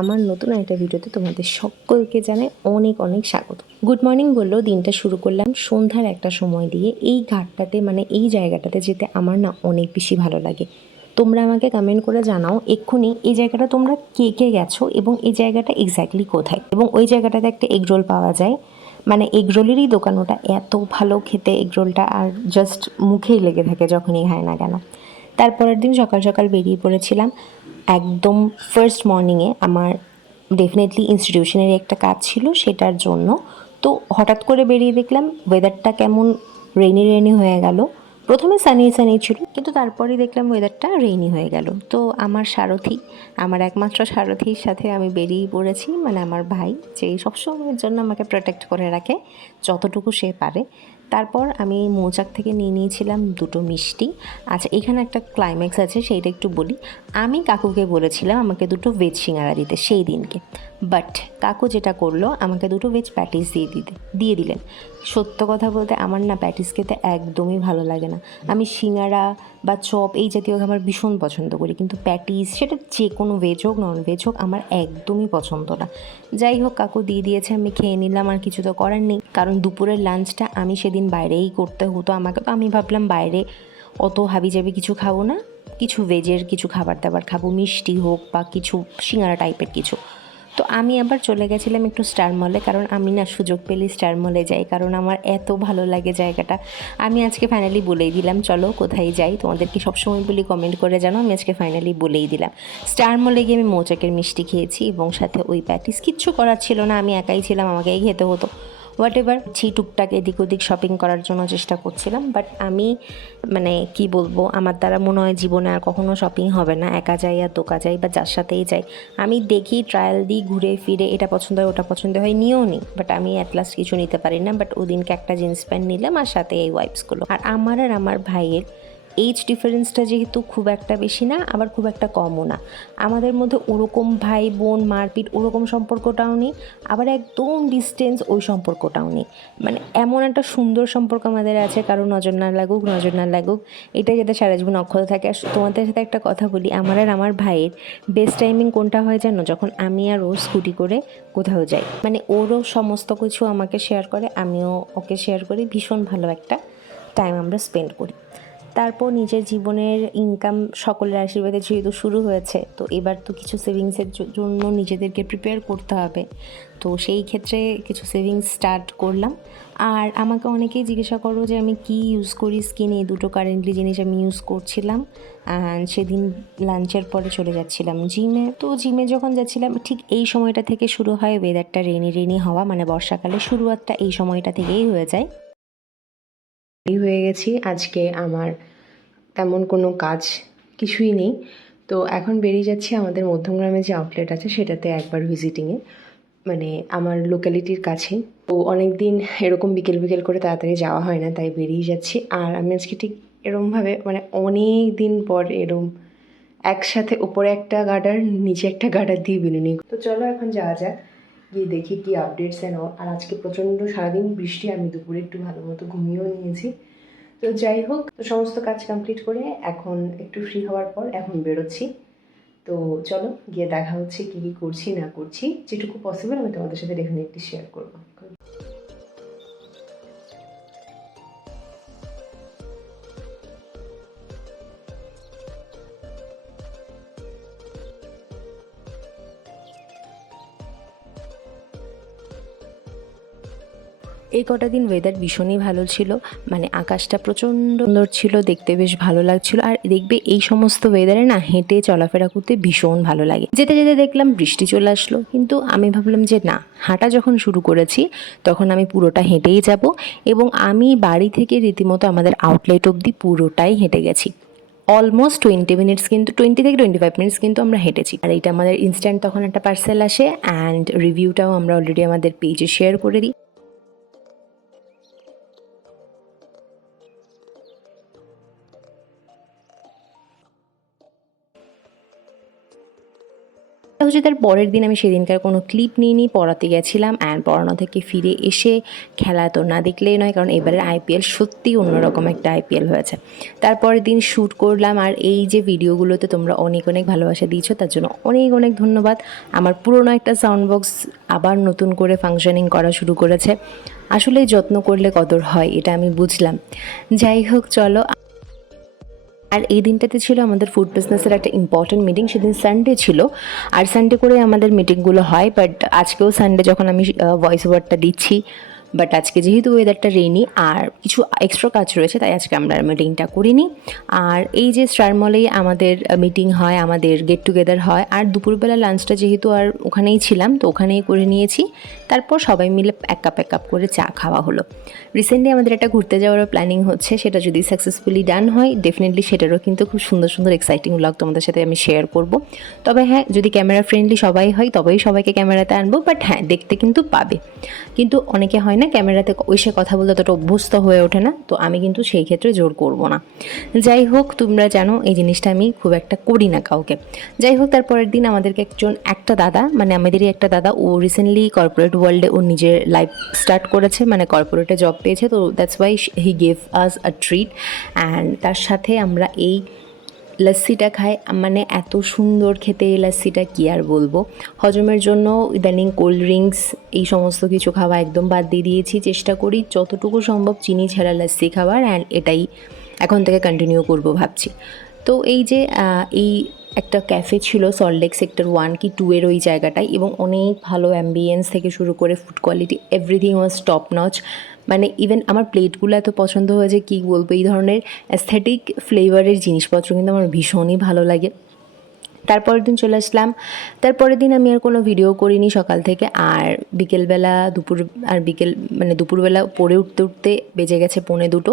আমার নতুন একটা ভিডিওতে তোমাদের সকলকে জানাই অনেক অনেক স্বাগত। গুড মর্নিং বললেও দিনটা শুরু করলাম সন্ধ্যার একটা সময় দিয়ে। এই ঘাটটাতে মানে এই জায়গাটাতে যেতে আমার না অনেক বেশি ভালো লাগে। তোমরা আমাকে কমেন্ট করে জানাও এক্ষুনি এই জায়গাটা তোমরা কে কে গেছো এবং এই জায়গাটা এক্স্যাক্টলি কোথায়। এবং ওই জায়গাটাতে একটা এগরোল পাওয়া যায়, মানে এগরোলেরই দোকান ওটা, এত ভালো খেতে এগরোলটা, আর জাস্ট মুখেই লেগে থাকে যখনই খায় না কেন। তারপরের দিন সকাল সকাল বেরিয়ে পড়েছিলাম একদম ফার্স্ট মর্নিংয়ে। আমার ডেফিনেটলি ইনস্টিটিউশনের একটা কাজ ছিল, সেটার জন্য। তো হঠাৎ করে বেরিয়ে দেখলাম ওয়েদারটা কেমন রেনি রেনি হয়ে গেল। প্রথমে সানি সানি ছিল, কিন্তু তারপরে দেখলাম ওয়েদারটা রেইনি হয়ে গেল। তো আমার সারথি, আমার একমাত্র সারথির সাথে আমি বেরিয়ে পড়েছি, মানে আমার ভাই, যে সবসময়ের জন্য আমাকে প্রোটেক্ট করে রাখে যতটুকু সে পারে। তারপর আমি মৌচাক থেকে নিয়ে নিয়েছিলাম দুটো মিষ্টি। আচ্ছা, এখানে একটা ক্লাইম্যাক্স আছে, সেইটা একটু বলি। আমি কাকুকে বলেছিলাম আমাকে দুটো ভেজ সিঙ্গারা দিতে সেই দিনকে, বাট কাকু যেটা করলো আমাকে দুটো ভেজ প্যাটিস দিয়ে দিলেন। সত্য কথা বলতে আমার না প্যাটিস খেতে একদমই ভালো লাগে না। আমি সিঙ্গারা বা চপ এই জাতীয় খাবার ভীষণ পছন্দ করি, কিন্তু প্যাটিস, সেটা যে কোনো ভেজ হোক নন ভেজ হোক, আমার একদমই পছন্দ না। যাই হোক, কাকু দিয়ে দিয়েছে, আমি খেয়ে নিলাম। আর কিছু তো করার নেই, কারণ দুপুরের লাঞ্চটা আমি সেদিন বাইরেই করতে হতো আমাকে। তো আমি ভাবলাম বাইরে অত হাবিজাবি কিছু খাবো না, কিছু ভেজের কিছু খাবার দাবার খাবো, মিষ্টি হোক বা কিছু সিঙ্গারা টাইপের কিছু। তো আমি আবার চলে গেছিলাম একটু স্টার মলে, কারণ আমি না সুযোগ পেলেই স্টার মলে যাই, কারণ আমার এত ভালো লাগে জায়গাটা। আমি আজকে ফাইনালি বলেই দিলাম চলো কোথায় যাই, তোমাদেরকে সবসময় বলি কমেন্ট করে জানো, আমি আজকে ফাইনালি বলেই দিলাম। স্টার মলে গিয়ে আমি মৌচাকের মিষ্টি খেয়েছি এবং সাথে ওই প্যাটিস। কিচ্ছু করার ছিল না, আমি একাই ছিলাম, আমাকেই খেতে হতো। হোয়াট এভার, টুকটাক এদিক ওদিক শপিং করার জন্য চেষ্টা করছিলাম। বাট আমি মানে কি বলবো, আমার দ্বারা মনে হয় জীবনে আর কখনো শপিং হবে না, একা যাই আর দোকা যাই বা যার সাথেই যাই। আমি দেখি, ট্রায়াল দিই, ঘুরে ফিরে, এটা পছন্দ হয় ওটা পছন্দ হয়, নিয়েও নিই, বাট আমি অ্যাট লাস্ট কিছু নিতে পারি না। বাট ওদিনকে একটা জিন্স প্যান্ট নিলাম আর সাথে এই ওয়াইপসগুলো। আর আমার ভাইয়ের এইজ ডিফারেন্সটা যেহেতু খুব একটা বেশি না, আবার খুব একটা কমও না, আমাদের মধ্যে ওরকম ভাই বোন মারপিট ওরকম সম্পর্কটাও নেই, আবার একদম ডিস্টেন্স ওই সম্পর্কটাও নেই। মানে এমন একটা সুন্দর সম্পর্ক আমাদের আছে, কারো নজর না লাগুক, এটা যাতে সারা জীবন অক্ষত থাকে। আর তোমাদের সাথে একটা কথা বলি, আমার ভাইয়ের বেস্ট টাইমিং কোনটা হয় জানো? যখন আমি আর ও স্কুটি করে কোথাও যাই, মানে ওরও সমস্ত কিছু আমাকে শেয়ার করে, আমিও ওকে শেয়ার করি, ভীষণ ভালো একটা টাইম আমরা স্পেন্ড করি। তারপর নিজের জীবনের ইনকাম সকলের আশীর্বাদে যেহেতু শুরু হয়েছে, তো এবার তো কিছু সেভিংসের জন্য নিজেদেরকে প্রিপেয়ার করতে হবে। তো সেই ক্ষেত্রে কিছু সেভিংস স্টার্ট করলাম। আর আমাকে অনেকেই জিজ্ঞাসা করো যে আমি কি ইউজ করি স্কিনে, এই দুটো কারেন্টলি জিনিস আমি ইউজ করছিলাম। অ্যান্ড সেদিন লাঞ্চের পরে চলে যাচ্ছিলাম জিমে। তো জিমে যখন যাচ্ছিলাম ঠিক এই সময়টা থেকে শুরু হয় ওয়েদারটা রেনি হওয়া, মানে বর্ষাকালের শুরুয়াতটা এই সময়টা থেকেই হয়ে যায়। এই হয়ে গেছি, আজকে আমার তেমন কোনো কাজ কিছুই নেই। তো এখন বেরিয়ে যাচ্ছি আমাদের মধ্যমগ্রামে যে আউটলেট আছে সেটাতে একবার ভিজিটিংয়ে, মানে আমার লোকালিটির কাছে। তো অনেক দিন এরকম বিকেল বিকেল করে তাড়াতাড়ি যাওয়া হয় না, তাই বেরিয়ে যাচ্ছি। আর আমি আজকে ঠিক এরমভাবে মানে অনেক দিন পর এরম একসাথে উপরে একটা গার্ডার নিচে একটা গার্ডার দিয়ে বেরোনি। তো চলো এখন যাওয়া যাক, গিয়ে দেখি কি আপডেটস এন অল। আর আজকে প্রচণ্ড সারাদিন বৃষ্টি, আমি দুপুরে একটু ভালো মতো ঘুমিয়েও নিয়েছি। তো যাই হোক, তো সমস্ত কাজ কমপ্লিট করে এখন একটু ফ্রি হওয়ার পর এখন বেরোচ্ছি। তো চলো গিয়ে দেখা হচ্ছে কী কী করছি না করছি, যেটুকু পসিবল আমি তোমাদের সাথে ডেফিনেটলি শেয়ার করবো। এই কটা দিন ওয়েদার ভীষণই ভালো ছিল, মানে আকাশটা প্রচণ্ড সুন্দর ছিল, দেখতে বেশ ভালো লাগছিল। আর দেখবে এই সমস্ত ওয়েদারে না হেঁটে চলাফেরা করতে ভীষণ ভালো লাগে। যেতে যেতে দেখলাম বৃষ্টি চলে আসলো, কিন্তু আমি ভাবলাম যে না, হাঁটা যখন শুরু করেছি তখন আমি পুরোটা হেঁটেই যাব। এবং আমি বাড়ি থেকে রীতিমতো আমাদের আউটলেট অবধি পুরোটাই হেঁটে গেছি। অলমোস্ট 20 মিনিটস, কিন্তু 20 থেকে 25 মিনিটস কিন্তু আমরা হেঁটেছি। আর এইটা আমাদের ইনস্ট্যান্ট তখন একটা পার্সেল আসে, অ্যান্ড রিভিউটাও আমরা অলরেডি আমাদের পেজে শেয়ার করে দিই। হচ্ছে তার পরের দিন আমি সেদিনকার কোনো ক্লিপ নিইনি, পড়াতে গেছিলাম অ্যান্ড পড়ানো থেকে ফিরে এসে খেলা তো না দেখলেই নয়, কারণ এবারের আইপিএল সত্যিই অন্যরকম একটা আইপিএল হয়েছে। তারপরের দিন শ্যুট করলাম, আর এই যে ভিডিওগুলোতে তোমরা অনেক অনেক ভালোবাসা দিয়েছো তার জন্য অনেক অনেক ধন্যবাদ। আমার পুরনো একটা সাউন্ড বক্স আবার নতুন করে ফাংশনিং করা শুরু করেছে। আসলে যত্ন করলে কদর হয়, এটা আমি বুঝলাম। যাই হোক চলো। আর এই দিনটাতে ছিল আমাদের ফুড বিজনেসের একটা ইম্পর্টেন্ট মিটিং, সেদিন সানডে ছিল, আর সানডে করে আমাদের মিটিংগুলো হয়। বাট আজকেও সানডে যখন আমি ভয়েস ওভারটা দিচ্ছি, বাট আজকে যেহেতু ওয়েদারটা রেইনি আর কিছু এক্সট্রা কাজ রয়েছে, তাই আজকে আমরা মিটিংটা করিনি। আর এই যে স্টার মলেই আমাদের মিটিং হয়, আমাদের গেট টুগেদার হয়, আর দুপুরবেলা লাঞ্চটা যেহেতু আর ওখানেই ছিলাম তো ওখানেই করে নিয়েছি। তারপর সবাই মিলে এক কাপ করে চা খাওয়া হলো। রিসেন্টলি আমাদের একটা ঘুরতে যাওয়ারও প্ল্যানিং হচ্ছে, সেটা যদি সাকসেসফুলি ডান হয় ডেফিনেটলি সেটারও কিন্তু খুব সুন্দর সুন্দর এক্সাইটিং ব্লগ তোমাদের সাথে আমি শেয়ার করব। তবে হ্যাঁ, যদি ক্যামেরা ফ্রেন্ডলি সবাই হয় তবেই সবাইকে ক্যামেরাতে আনবো, বাট হ্যাঁ দেখতে কিন্তু পাবে। কিন্তু অনেকে হয় না ক্যামেরাতে এসে কথা বলতে অতটা অভ্যস্ত হয়ে ওঠে না, তো আমি কিন্তু সেই ক্ষেত্রে জোর করব না। যাই হোক, তোমরা জানো এই জিনিসটা আমি খুব একটা করি না কাউকে। যাই হোক, তারপরের দিন আমাদেরকে একটা দাদা, মানে আমাদেরই একটা দাদা, ও রিসেন্টলি কর্পোরেট ওয়ার্ল্ডে ও নিজের লাইফ স্টার্ট করেছে, মানে কর্পোরেটে জব পেয়েছে, তো that's why he gave us a treat. And তার সাথে আমরা এই লস্যিটা খাই, মানে এত সুন্দর খেতে এই লস্যিটা, কী আর বলবো। হজমের জন্য ইদানিং কোল্ড ড্রিঙ্কস এই সমস্ত কিছু খাওয়া একদম বাদ দিয়ে দিয়েছি। চেষ্টা করি যতটুকু সম্ভব চিনি ছাড়া লস্যি খাওয়ার, অ্যান্ড এটাই এখন থেকে কন্টিনিউ করব ভাবছি। তো এই যে এই একটা ক্যাফে ছিল সল্টলেক সেক্টর 1 কি 2 এর ওই জায়গাটায়, এবং অনেক ভালো অ্যাম্বিয়েন্স থেকে শুরু করে food quality everything was top notch. মানে ইভেন আমার প্লেটগুলো এত পছন্দ হয়েছে কী বলবো। এই ধরনের অ্যাস্থেটিক ফ্লেভারের জিনিসপত্র কিন্তু আমার ভীষণই ভালো লাগে। তারপরের দিন চলে আসলাম। তারপরের দিন আমি আর কোনো ভিডিও করিনি সকাল থেকে, আর বিকেলবেলা দুপুরবেলা পড়ে উঠতে বেজে গেছে 1:45।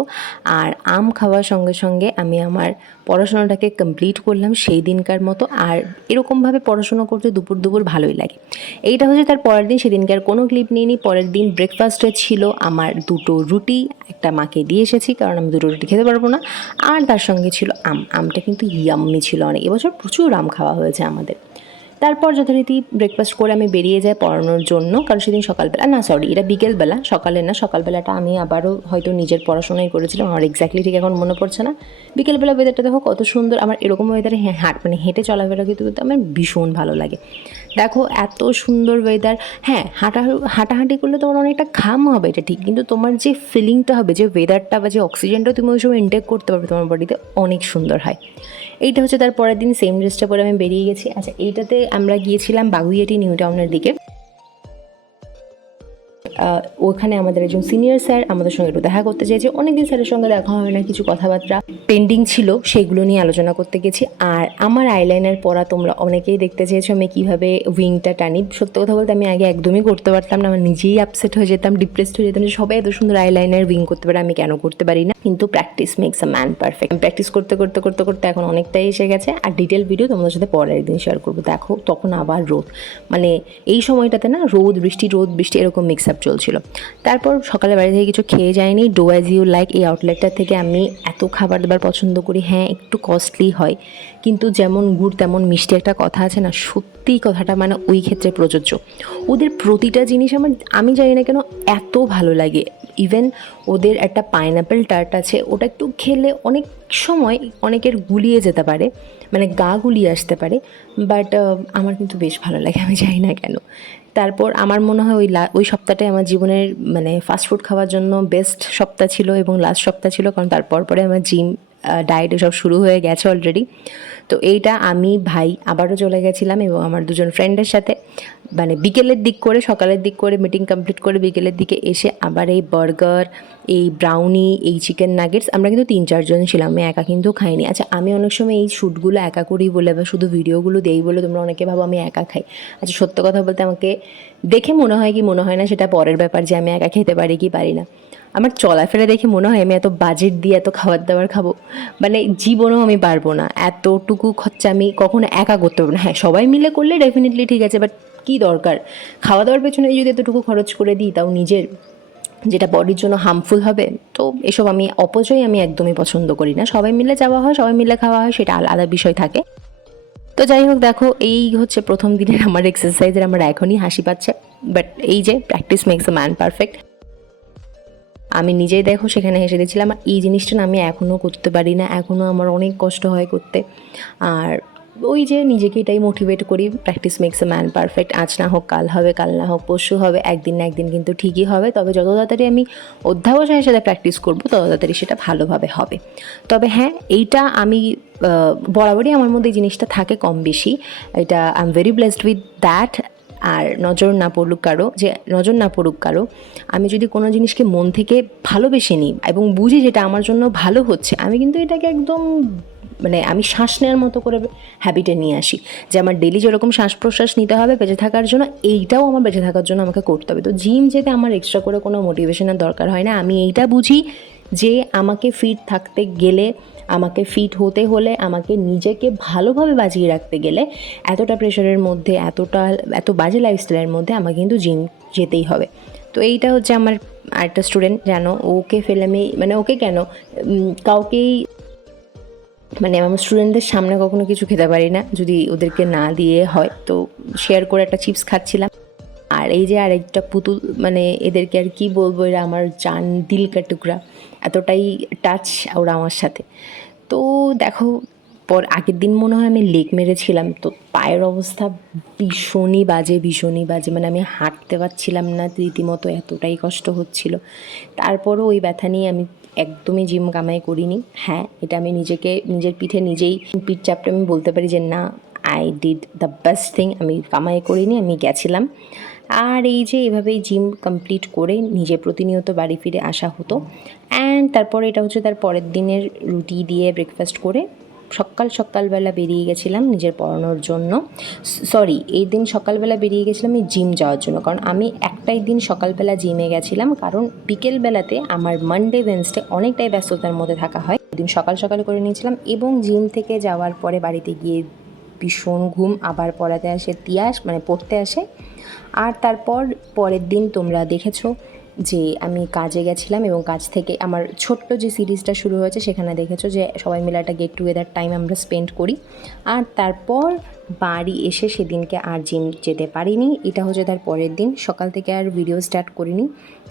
আর আম খাওয়ার সঙ্গে সঙ্গে আমি আমার পড়াশোনাটাকে কমপ্লিট করলাম সেই দিনকার মতো। আর এরকমভাবে পড়াশোনা করতে দুপুর ভালোই লাগে। এইটা হচ্ছে তার পরের দিন, সেদিনকার কোনো ক্লিপ নিইনি। পরের দিন ব্রেকফাস্টে ছিল আমার 2টো রুটি, একটা মাকে দিয়ে এসেছি কারণ আমি 2টো রুটি খেতে পারবো না, আর তার সঙ্গে ছিল আমটা কিন্তু ইয়াম্মি ছিল অনেক। এবছর প্রচুর আম খাওয়া হয়েছে আমাদের। তারপর যথারীতি ব্রেকফাস্ট করে আমি বেরিয়ে যাই পড়ানোর জন্য, কারণ সেদিন সকালবেলা এটা বিকেলবেলা, সকালে না, সকালবেলাটা আমি আবারও হয়তো নিজের পড়াশোনাই করেছিলাম, আমার এক্স্যাক্টলি ঠিক এখন মনে পড়ছে না। বিকেলবেলা ওয়েদারটা দেখো কত সুন্দর, আমার এরকম ওয়েদারে হেঁটে চলাফেরা কিন্তু আমার ভীষণ ভালো লাগে। দেখো এত সুন্দর ওয়েদার। হ্যাঁ, হাঁটাহাঁটি করলে তোমার অনেকটা ঘাম হবে, এটা ঠিক, কিন্তু তোমার যে ফিলিংটা হবে, যে ওয়েদারটা বা যে অক্সিজেনটা তুমি ওই সময় ইনটেক করতে পারবে তোমার বডিতে, অনেক সুন্দর হয়। এইটা হচ্ছে তার পরের দিন, সেম ড্রেসটা পরে আমি বেরিয়ে গেছি। আচ্ছা, এইটাতে আমরা গিয়েছিলাম বাগুইআটি নিউ টাউনের দিকে। ওখানে আমাদের একজন সিনিয়র স্যার আমাদের সঙ্গে একটু দেখা করতে চেয়েছে। অনেকদিন স্যারের সঙ্গে দেখা হয় না, কিছু কথাবার্তা পেন্ডিং ছিল, সেগুলো নিয়ে আলোচনা করতে গেছি। আর আমার আইলাইনার পরা তোমরা অনেকেই দেখতে চেয়েছো আমি কীভাবে উইংটা টানি। সত্য কথা বলতে আমি আগে একদমই করতে পারতাম না, আমার নিজেই আপসেট হয়ে যেতাম, ডিপ্রেসড হয়ে যেতাম যে সবাই এত সুন্দর আইলাইনার উইং করতে পারে, আমি কেন করতে পারি না। কিন্তু practice makes a man perfect. Practice করতে এখন অনেকটাই এসে গেছে। আর ডিটেল ভিডিও তোমাদের সাথে পরের দিন শেয়ার করবো। দেখো তখন আবার রোদ, মানে এই সময়টাতে না রোদ বৃষ্টি এরকম মিক্স আপ চলছিল। তারপর সকালে বাড়ি থেকে কিছু খেয়ে যায়নি। ডো অ্যাজ ইউ লাইক এই আউটলেটটা থেকে আমি এত খাবার দাবার পছন্দ করি। হ্যাঁ, একটু কস্টলি হয়, কিন্তু যেমন গুড় তেমন মিষ্টি একটা কথা আছে না, সত্যি কথাটা মানে ওই ক্ষেত্রে প্রযোজ্য। ওদের প্রতিটা জিনিস আমি জানি না কেন এত ভালো লাগে। ইভেন ওদের একটা পাইনঅ্যাপেল টার্ট আছে, ওটা একটু খেলে অনেক সময় অনেকের গুলিয়ে যেতে পারে, মানে গা গুলিয়ে আসতে পারে, বাট আমার কিন্তু বেশ ভালো লাগে, আমি জানি না কেন। তারপর আমার মনে হয় ওই সপ্তাহটাই আমার জীবনের মানে ফাস্টফুড খাওয়ার জন্য বেস্ট সপ্তাহ ছিল এবং লাস্ট সপ্তাহ ছিল, কারণ তারপর পরে আমার জিম ডায়েট এসব শুরু হয়ে গেছে অলরেডি। তো এইটা আমি ভাই আবারও চলে গেছিলাম এবং আমার দুজন ফ্রেন্ডের সাথে, মানে বিকেলের দিক করে, সকালের দিক করে মিটিং কমপ্লিট করে বিকেলের দিকে এসে আবার এই বার্গার, এই ব্রাউনি, এই চিকেন নাগেটস, আমরা কিন্তু 3-4 জন ছিলাম, আমি একা কিন্তু খাইনি। আচ্ছা, আমি অনেক সময় এই শ্যুটগুলো একা করি বলে বা শুধু ভিডিওগুলো দেই বলে তোমরা অনেকে ভাবো আমি একা খাই। আচ্ছা, সত্য কথা বলতে আমাকে দেখে মনে হয় কি মনে হয় না সেটা পরের ব্যাপার, যে আমি একা খেতে পারি কি পারি না। আমার চলাফেরা দেখে মনে হয় আমি এত বাজেট দিয়ে এত খাবার দাবার খাবো, মানে জীবনেও আমি পারবো না। এতটুকু খরচা আমি কখনো একা করতে পারবো না। হ্যাঁ, সবাই মিলে করলে ডেফিনেটলি ঠিক আছে, বাট কী দরকার খাওয়া দাওয়ার পেছনে যদি এতটুকু খরচ করে দিই, তাও নিজের যেটা বডির জন্য হার্মফুল হবে। তো এসব অপচয় আমি একদমই পছন্দ করি না। সবাই মিলে যাওয়া হয়, সবাই মিলে খাওয়া হয়, সেটা আলাদা বিষয় থাকে। তো যাই হোক, দেখো এই হচ্ছে প্রথম দিনের আমার এক্সারসাইজের। আমার এখনই হাসি পাচ্ছে, বাট এই যে practice makes a man perfect. আমি নিজেই দেখো সেখানে হেসে দিয়েছিলাম। এই জিনিসটা না আমি এখনও করতে পারি না, এখনও আমার অনেক কষ্ট হয় করতে। আর ওই যে নিজেকে এটাই মোটিভেট করি, practice makes a man perfect. আজ না হোক কাল হবে, কাল না হোক পরশু হবে, একদিন না একদিন কিন্তু ঠিকই হবে। তবে যত তাড়াতাড়ি আমি অধ্যাবসায়ের সাথে প্র্যাকটিস করবো তত তাড়াতাড়ি সেটা ভালোভাবে হবে। তবে হ্যাঁ, এইটা আমি বরাবরই আমার মধ্যে এই জিনিসটা থাকে কম বেশি। এটা I am very blessed with that. আর নজর না পড়ুক কারো, আমি যদি কোনো জিনিসকে মন থেকে ভালোবেসে নিই এবং বুঝি যেটা আমার জন্য ভালো হচ্ছে, আমি কিন্তু এটাকে একদম মানে আমি শ্বাস নেওয়ার মতো করে হ্যাবিটে নিয়ে আসি। যে আমার ডেলি যেরকম শ্বাস প্রশ্বাস নিতে হবে বেঁচে থাকার জন্য, এইটাও আমার বেঁচে থাকার জন্য আমাকে করতে হবে। তো জিম যেতে আমার এক্সট্রা করে কোনো মোটিভেশনের দরকার হয় না। আমি এইটা বুঝি যে আমাকে ফিট থাকতে গেলে, আমাকে ফিট হতে হলে, আমাকে নিজেকে ভালোভাবে বাঁচিয়ে রাখতে গেলে, এতটা প্রেশারের মধ্যে, এত বাজে লাইফস্টাইলের মধ্যে আমাকে কিন্তু জিম যেতেই হবে। তো এইটা হচ্ছে আমার আরেকটা স্টুডেন্ট, জানো ওকে ফেলে আমি মানে ওকে কেন কাউকেই মানে আমার স্টুডেন্টদের সামনে কখনো কিছু খেতে পারি না যদি ওদেরকে না দিয়ে হয়। তো শেয়ার করে একটা চিপস খাচ্ছিলাম। আর এই যে আরেকটা পুতুল, মানে এদেরকে আর কি বলবো, এরা আমার জান দিল কা টুকরা, এতটাই টাচ ওরা আমার সাথে। তো দেখো, আগের দিন মনে হয় আমি লেগ মেরেছিলাম, তো পায়ের অবস্থা ভীষণই বাজে, মানে আমি হাঁটতে পারছিলাম না রীতিমতো, এতটাই কষ্ট হচ্ছিল। তারপরও ওই ব্যথা নিয়ে আমি একদমই জিম কামাই করিনি। হ্যাঁ, এটা আমি নিজের পিঠ চাপড়ে আমি বলতে পারি যে না, I did the best thing. আমি কামাই করিনি, আমি গেছিলাম। আর এই যে এভাবেই জিম কমপ্লিট করে নিজে প্রতিনিয়ত বাড়ি ফিরে আসা হতো। অ্যান্ড তারপরে এটা হচ্ছে তার পরের দিনের রুটি দিয়ে ব্রেকফাস্ট করে সকালবেলা বেরিয়ে গেছিলাম নিজের পড়ানোর জন্য। এই দিন সকালবেলা বেরিয়ে গেছিলাম আমি জিম যাওয়ার জন্য, কারণ আমি একটাই দিন সকালবেলা জিমে গেছিলাম, কারণ বিকেলবেলাতে আমার মানডে ওয়েডনেসডে অনেকটাই ব্যস্ততার মধ্যে থাকা হয়। দিন সকাল করে নিয়েছিলাম এবং জিম থেকে যাওয়ার পরে বাড়িতে গিয়ে ভীষণ ঘুম, আবার পড়াতে আসে তিয়াস, মানে পড়তে আসে। আর তারপর পরের দিন তোমরা দেখেছো যে আমি কাজে গেছিলাম এবং কাজ থেকে আমার ছোট্ট যে সিরিজটা শুরু হয়েছে সেখানে দেখেছো যে সবাই মিলে একটা গেট টুগেদার টাইম আমরা স্পেন্ড করি। আর তারপর বাড়ি এসে সেদিনকে আর জিম যেতে পারিনি। এটা হচ্ছে তার পরের দিন। সকাল থেকে আর ভিডিও স্টার্ট করিনি,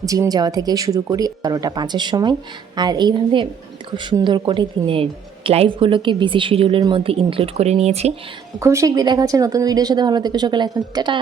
জিম যাওয়া থেকে শুরু করি 11টা 5-এর সময়। আর এইভাবে খুব সুন্দর করে দিনের লাইফগুলোকে বিজি শিডিউলের মধ্যে ইনক্লুড করে নিয়েছি। খুব শীঘ্রই দেখা হচ্ছে নতুন ভিডিওর সাথে। ভালো থেকো সকালে, এখন টাটা।